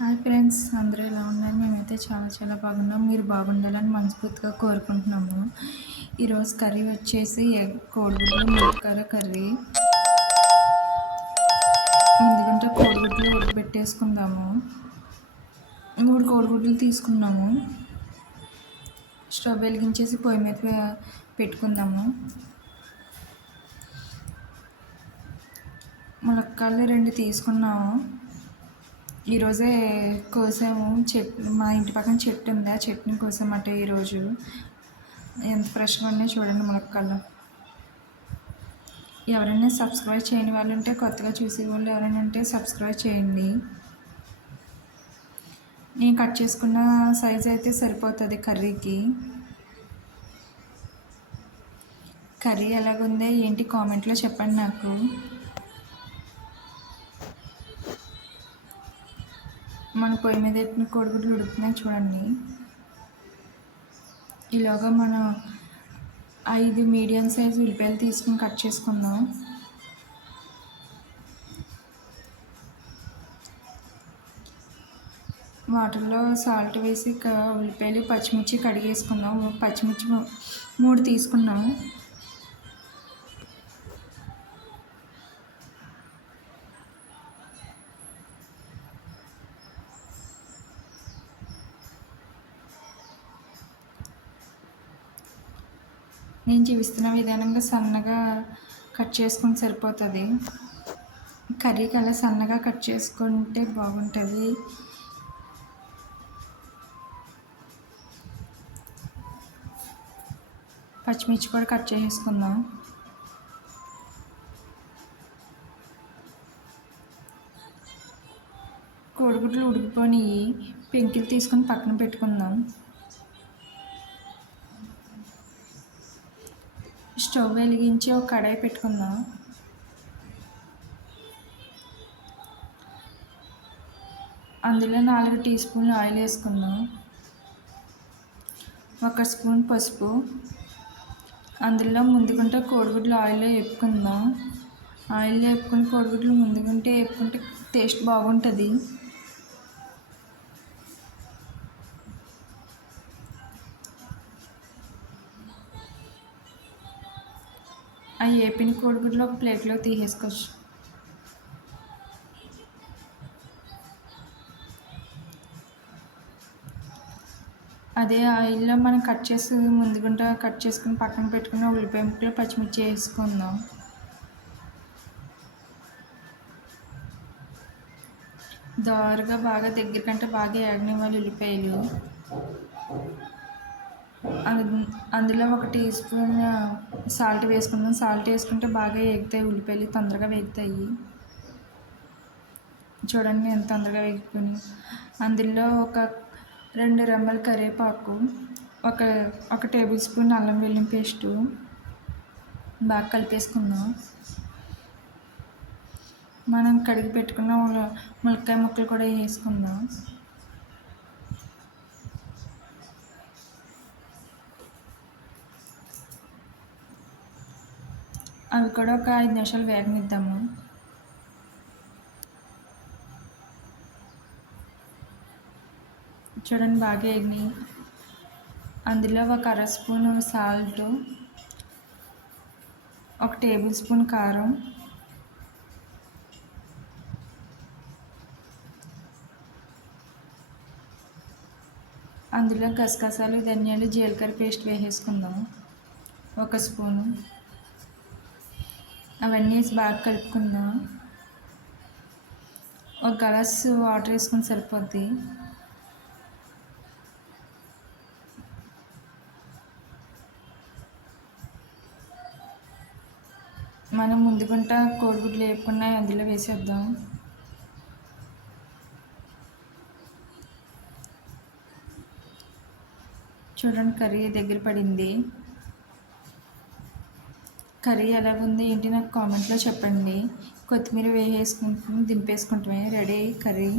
Hi friends, అందరూ ఎలా ఉన్నారు? మేమైతే చాలా బాగున్నాం. మీరు బాగుండాలని మనస్ఫూర్తిగా కోరుకుంటున్నాము. ఈరోజు కర్రీ వచ్చేసి కోడిగుడ్లు ములక్కాడ కర్రీ. ముందుగా కోడిగుడ్లు ఉడకబెట్టేసుకుందాము. 3 కోడిగుడ్లు తీసుకున్నాము. స్టవ్ వెలిగించేసి పొయ్యి మీద పెట్టుకుందాము. ములక్కాడలు 2 తీసుకున్నాము. ఈరోజే కోసాము. మా ఇంటి పక్కన చెట్టు ఉంది, ఆ చెట్టుని కోసామట ఈరోజు. ఎంత ఫ్రెష్గా ఉన్నాయో చూడండి ములక్కాడలు. ఎవరైనా సబ్స్క్రైబ్ చేయని వాళ్ళు ఉంటే, కొత్తగా చూసే వాళ్ళు ఎవరైనా ఉంటే సబ్స్క్రైబ్ చేయండి. నేను కట్ చేసుకున్న సైజ్ అయితే సరిపోతుంది కర్రీకి. కర్రీ ఎలాగుందో ఏంటి కామెంట్లో చెప్పండి నాకు. మన పొయ్యి మీద పెట్టిన కోడిగుడ్లు ఉడుకుతున్నాయి చూడండి. ఇలాగా మనం 5 మీడియం సైజు ఉల్లిపాయలు తీసుకుని కట్ చేసుకుందాం. వాటర్లో సాల్ట్ వేసి ఉల్లిపాయలు పచ్చిమిర్చి కడిగేసుకుందాం. పచ్చిమిర్చి 3 తీసుకున్నాం. నేను చూపిస్తున్న విధానంగా సన్నగా కట్ చేసుకుని సరిపోతుంది. కర్రీకి అలా సన్నగా కట్ చేసుకుంటే బాగుంటుంది. పచ్చిమిర్చి కూడా కట్ చేసుకుందాం. కోడిగుడ్లు ఉడికిపోయి పెంకులు తీసుకొని పక్కన పెట్టుకుందాం. స్టవ్ వెలిగించి ఒక కడాయి పెట్టుకుందాం. అందులో 4 టీ స్పూన్లు ఆయిల్ వేసుకుందాం. 1 స్పూన్ పసుపు. అందులో ముందుకుంటే కోడిగుడ్లు ఆయిల్లో వేపుకుందాం. ఆయిల్లో వేపుకుని కోడిగుడ్లు ముందుకుంటే వేపుకుంటే టేస్ట్ బాగుంటుంది. ఆ వేపిన కోడిగుడ్లు ఒక ప్లేట్లో తీసేసుకోవచ్చు. అదే ఆయిల్లో మనం ముందుగుంట కట్ చేసుకుని పక్కన పెట్టుకున్న ఉల్లిపాయ ముక్కలు పచ్చిమిర్చి వేసుకుందాం. దోరగా బాగా దగ్గరకంటే బాగా వేగనివ్వాలి ఉల్లిపాయలు. అందులో 1 టీ స్పూన్ సాల్ట్ వేసుకుందాం. సాల్ట్ వేసుకుంటే బాగా వేగుతాయి ఉల్లిపాయలు, తొందరగా వేగుతాయి. చూడండి ఎంత తొందరగా వేగిపోయినాయి. అందులో ఒక 2 రెమ్మల కరివేపాకు, ఒక టేబుల్ స్పూన్ అల్లం వెల్లుల్లి పేస్టు బాగా కలిపేసుకుందాం. మనం కడిగి పెట్టుకున్న ములక్కాయ ముక్కలు కూడా వేసుకుందాం. అవి కూడా ఒక 5 నిమిషాలు వేగనిద్దాము. చూడండి బాగా వేగినాయి. అందులో ఒక 1/2 స్పూన్ సాల్ట్, 1 టేబుల్ స్పూన్ కారం, అందులో గసగసాలు, ధనియాలు, జీలకర్ర పేస్ట్ వేసేసుకుందాం 1 స్పూను. అవన్నీ వేసి బాగా కలుపుకుందాం. 1 గ్లాసు వాటర్ వేసుకుని సరిపోద్ది. మనం ముందుకుంటా కోడిగుడ్లు వేపుకున్నాయి అందులో వేసేద్దాం. చూడండి కర్రీ దగ్గర పడింది. కర్రీ ఎలాగుంది ఏంటి నాకు కామెంట్లో చెప్పండి. కొత్తిమీర వేసేసుకుంటాం, దింపేసుకుంటామే. Ready curry.